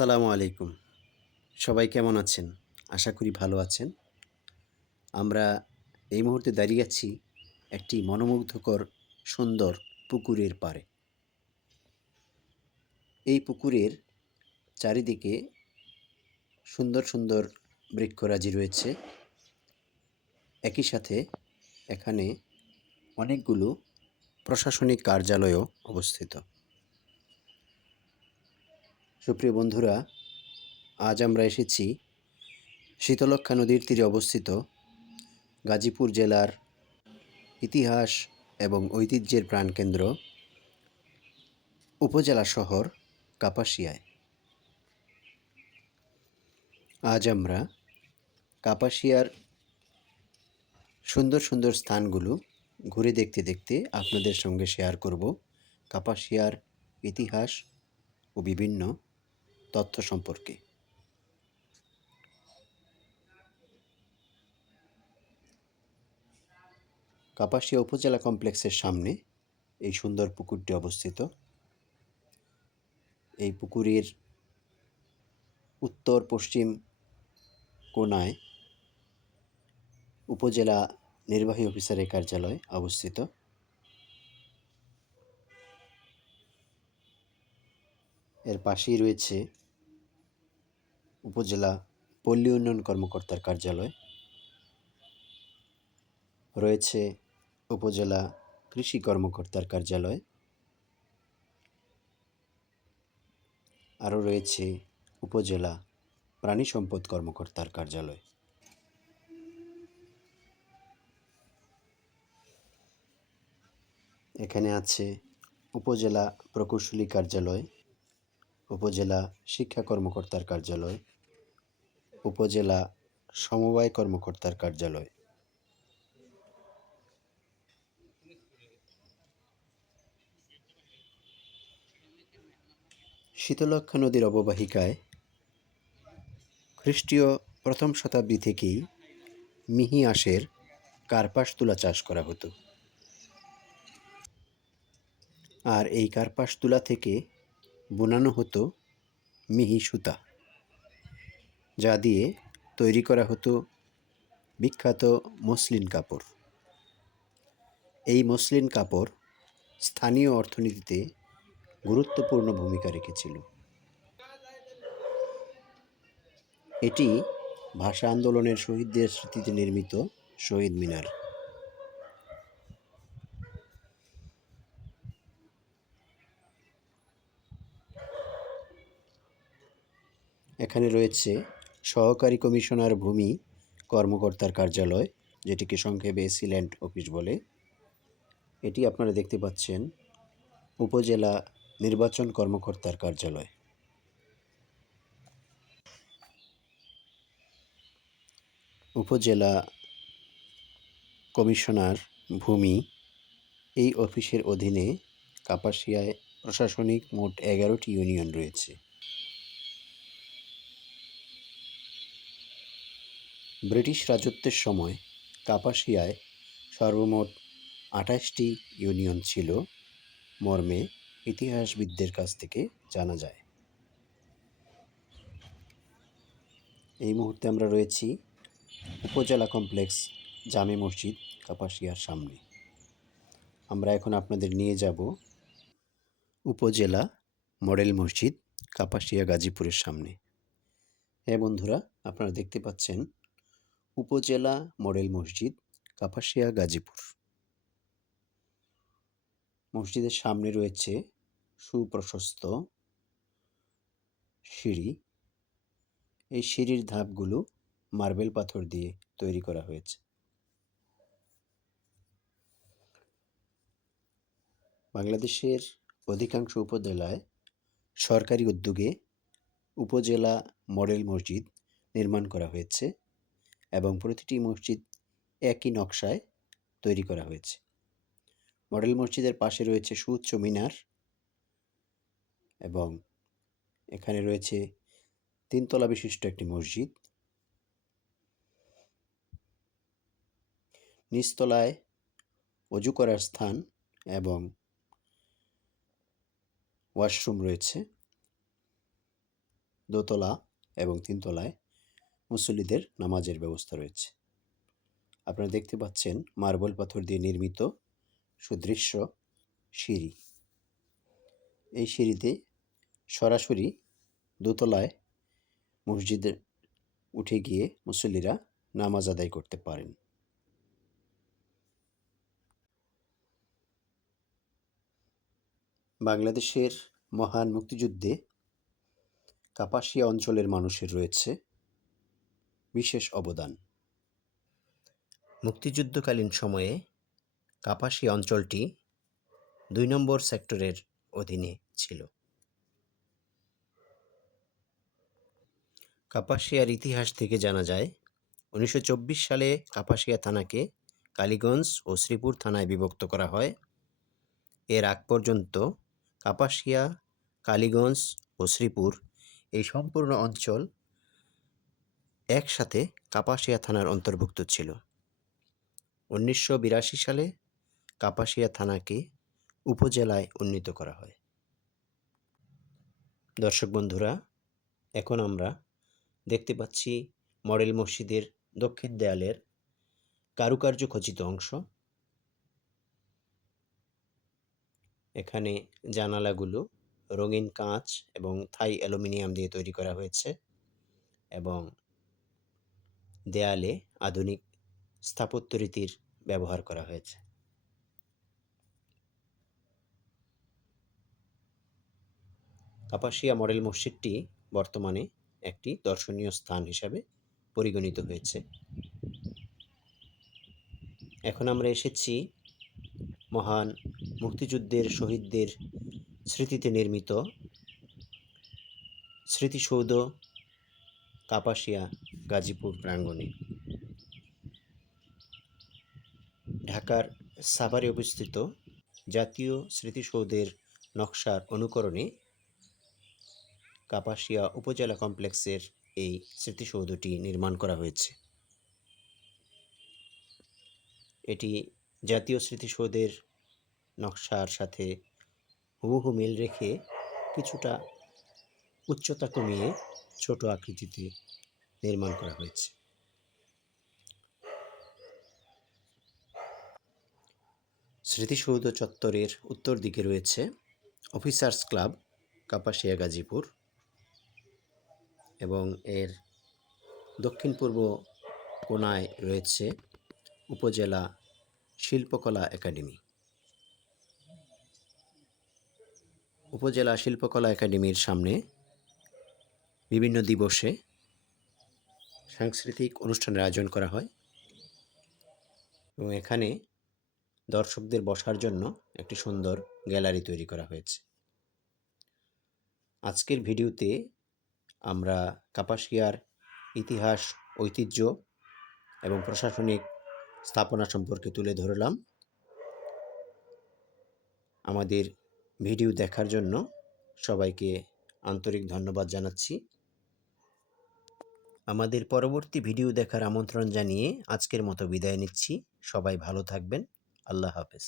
আসসালামু আলাইকুম। সবাই কেমন আছেন? আশা করি ভালো আছেন। আমরা এই মুহূর্তে দাঁড়িয়ে আছি একটি মনোমুগ্ধকর সুন্দর পুকুরের পাড়ে। এই পুকুরের চারিদিকে সুন্দর সুন্দর বৃক্ষরাজি রয়েছে। একই সাথে এখানে অনেকগুলো প্রশাসনিক কার্যালয়ও অবস্থিত। সুপ্রিয় বন্ধুরা, আজ আমরা এসেছি শীতলক্ষ্যা নদীর তীরে অবস্থিত গাজীপুর জেলার ইতিহাস এবং ঐতিহ্যের প্রাণকেন্দ্র উপজেলা শহর কাপাসিয়ায়। আজ আমরা কাপাসিয়ার সুন্দর সুন্দর স্থানগুলো ঘুরে দেখতে দেখতে আপনাদের সঙ্গে শেয়ার করব কাপাসিয়ার ইতিহাস ও বিভিন্ন তথ্য সম্পর্কে। কাপাসিয়া উপজেলা কমপ্লেক্সের সামনে এই সুন্দর পুকুরটি অবস্থিত। এই পুকুরের উত্তর পশ্চিম কোণায় উপজেলা নির্বাহী অফিসারের কার্যালয় অবস্থিত। এর পাশেই রয়েছে উপজেলা পল্লী উন্নয়ন কর্মকর্তার কার্যালয়, রয়েছে উপজেলা কৃষি কর্মকর্তার কার্যালয়, আরও রয়েছে উপজেলা প্রাণী সম্পদ কর্মকর্তার কার্যালয়। এখানে আছে উপজেলা প্রকৌশলী কার্যালয়, উপজেলা শিক্ষা কর্মকর্তার কার্যালয়, উপজেলা সমবায় কর্মকর্তার কার্যালয়। শীতলক্ষ্যা নদীর অববাহিকায় খ্রিস্টীয় প্রথম শতাব্দী থেকেই মিহি আঁশের কার্পাস তুলা চাষ করা হতো। আর এই কার্পাস তুলা থেকে বোনানো হতো মিহি সুতা, যা দিয়ে তৈরি করা হতো বিখ্যাত মসলিন কাপড়। এই মসলিন কাপড় স্থানীয় অর্থনীতিতে গুরুত্বপূর্ণ ভূমিকা রেখেছিল। এটি ভাষা আন্দোলনের শহীদদের স্মৃতিতে নির্মিত শহীদ মিনার। এখানে রয়েছে সহকারী কমিশনার ভূমি কর্মকর্তার কার্যালয়, যেটিকে সংক্ষেপে সিল্যান্ড অফিস বলে। এটি আপনারা দেখতে পাচ্ছেন উপজেলা নির্বাচন কর্মকর্তার কার্যালয়। উপজেলা কমিশনার ভূমি এই অফিসের অধীনে কাপাসিয়ায় প্রশাসনিক মোট 11টি ইউনিয়ন রয়েছে। ব্রিটিশ রাজত্বের সময় কাপাসিয়ায় সর্বমোট 28টি ইউনিয়ন ছিল মর্মে ইতিহাসবিদদের কাছ থেকে জানা যায়। এই মুহূর্তে আমরা রয়েছি উপজেলা কমপ্লেক্স জামে মসজিদ কাপাসিয়ার সামনে। আমরা এখন আপনাদের নিয়ে যাব উপজেলা মডেল মসজিদ কাপাসিয়া গাজীপুরের সামনে। হ্যাঁ বন্ধুরা, আপনারা দেখতে পাচ্ছেন উপজেলা মডেল মসজিদ কাপাসিয়া গাজীপুর। মসজিদের সামনে রয়েছে সুপ্রশস্ত সিঁড়ি। এই সিঁড়ির ধাপগুলো মার্বেল পাথর দিয়ে তৈরি করা হয়েছে। বাংলাদেশের অধিকাংশ উপজেলায় সরকারি উদ্যোগে উপজেলা মডেল মসজিদ নির্মাণ করা হয়েছে এবং প্রতিটি মসজিদ একই নকশায় তৈরি করা হয়েছে। মডেল মসজিদের পাশে রয়েছে সুউচ্চ মিনার এবং এখানে রয়েছে 3 তলা বিশিষ্ট একটি মসজিদ। নিচতলায় অজু করার স্থান এবং ওয়াশরুম রয়েছে। দোতলা এবং তিনতলায় মুসল্লিদের নামাজের ব্যবস্থা রয়েছে। আপনারা দেখতে পাচ্ছেন মার্বেল পাথর দিয়ে নির্মিত সুদৃশ্য সিঁড়ি। এই সিঁড়িতে সরাসরি দোতলায় মসজিদে উঠে গিয়ে মুসল্লিরা নামাজ আদায় করতে পারেন। বাংলাদেশের মহান মুক্তিযুদ্ধে কাপাসিয়া অঞ্চলের মানুষের রয়েছে বিশেষ অবদান। মুক্তিযুদ্ধকালীন সময়ে কাপাসিয়া অঞ্চলটি ২ নম্বর সেক্টরের অধীনে ছিল। কাপাসিয়ার ইতিহাস থেকে জানা যায় ১৯২৪ সালে কাপাসিয়া থানাকে কালীগঞ্জ ও শ্রীপুর থানায় বিভক্ত করা হয়। এর আগ পর্যন্ত কাপাসিয়া, কালীগঞ্জ ও শ্রীপুর এই সম্পূর্ণ অঞ্চল একসাথে কাপাসিয়া থানার অন্তর্ভুক্ত ছিল। ১৯৮২ সালে কাপাসিয়া থানাকে উপজেলায় উন্নীত করা হয়। দর্শক বন্ধুরা, এখন আমরা দেখতে পাচ্ছি মডেল মসজিদের দক্ষিণ দেয়ালের কারুকার্য খচিত অংশ। এখানে জানালাগুলো রঙিন কাঁচ এবং থাই অ্যালুমিনিয়াম দিয়ে তৈরি করা হয়েছে এবং দেয়ালে আধুনিক স্থাপত্য রীতির ব্যবহার করা হয়েছে। কাপাসিয়া মডেল মসজিদটি বর্তমানে একটি দর্শনীয় স্থান হিসাবে পরিগণিত হয়েছে। এখন আমরা এসেছি মহান মুক্তিযুদ্ধের শহীদদের স্মৃতিতে নির্মিত স্মৃতিসৌধ কাপাসিয়া গাজীপুর প্রাঙ্গণে। ঢাকার সাভারে অবস্থিত জাতীয় স্মৃতিসৌধের নকশার অনুকরণে কাপাসিয়া উপজেলা কমপ্লেক্সের এই স্মৃতিসৌধটি নির্মাণ করা হয়েছে। এটি জাতীয় স্মৃতিসৌধের নকশার সাথে হুবহু মিল রেখে কিছুটা উচ্চতা কমিয়ে ছোট আকৃতিতে নির্মাণ করা হয়েছে। স্মৃতিসৌধ চত্বরের উত্তর দিকে রয়েছে অফিসার্স ক্লাব কাপাসিয়া গাজীপুর এবং এর দক্ষিণ পূর্ব কোণায় রয়েছে উপজেলা শিল্পকলা একাডেমি। উপজেলা শিল্পকলা একাডেমির সামনে বিভিন্ন দিবসে সাংস্কৃতিক অনুষ্ঠানের আয়োজন করা হয় এবং এখানে দর্শকদের বসার জন্য একটি সুন্দর গ্যালারি তৈরি করা হয়েছে। আজকের ভিডিওতে আমরা কাপাসিয়ার ইতিহাস, ঐতিহ্য এবং প্রশাসনিক স্থাপনা সম্পর্কে তুলে ধরলাম। আমাদের ভিডিও দেখার জন্য সবাইকে আন্তরিক ধন্যবাদ জানাচ্ছি। আমাদের পরবর্তী ভিডিও দেখার আমন্ত্রণ জানিয়ে আজকের মতো বিদায় নিচ্ছি। সবাই ভালো থাকবেন। আল্লাহ হাফেজ।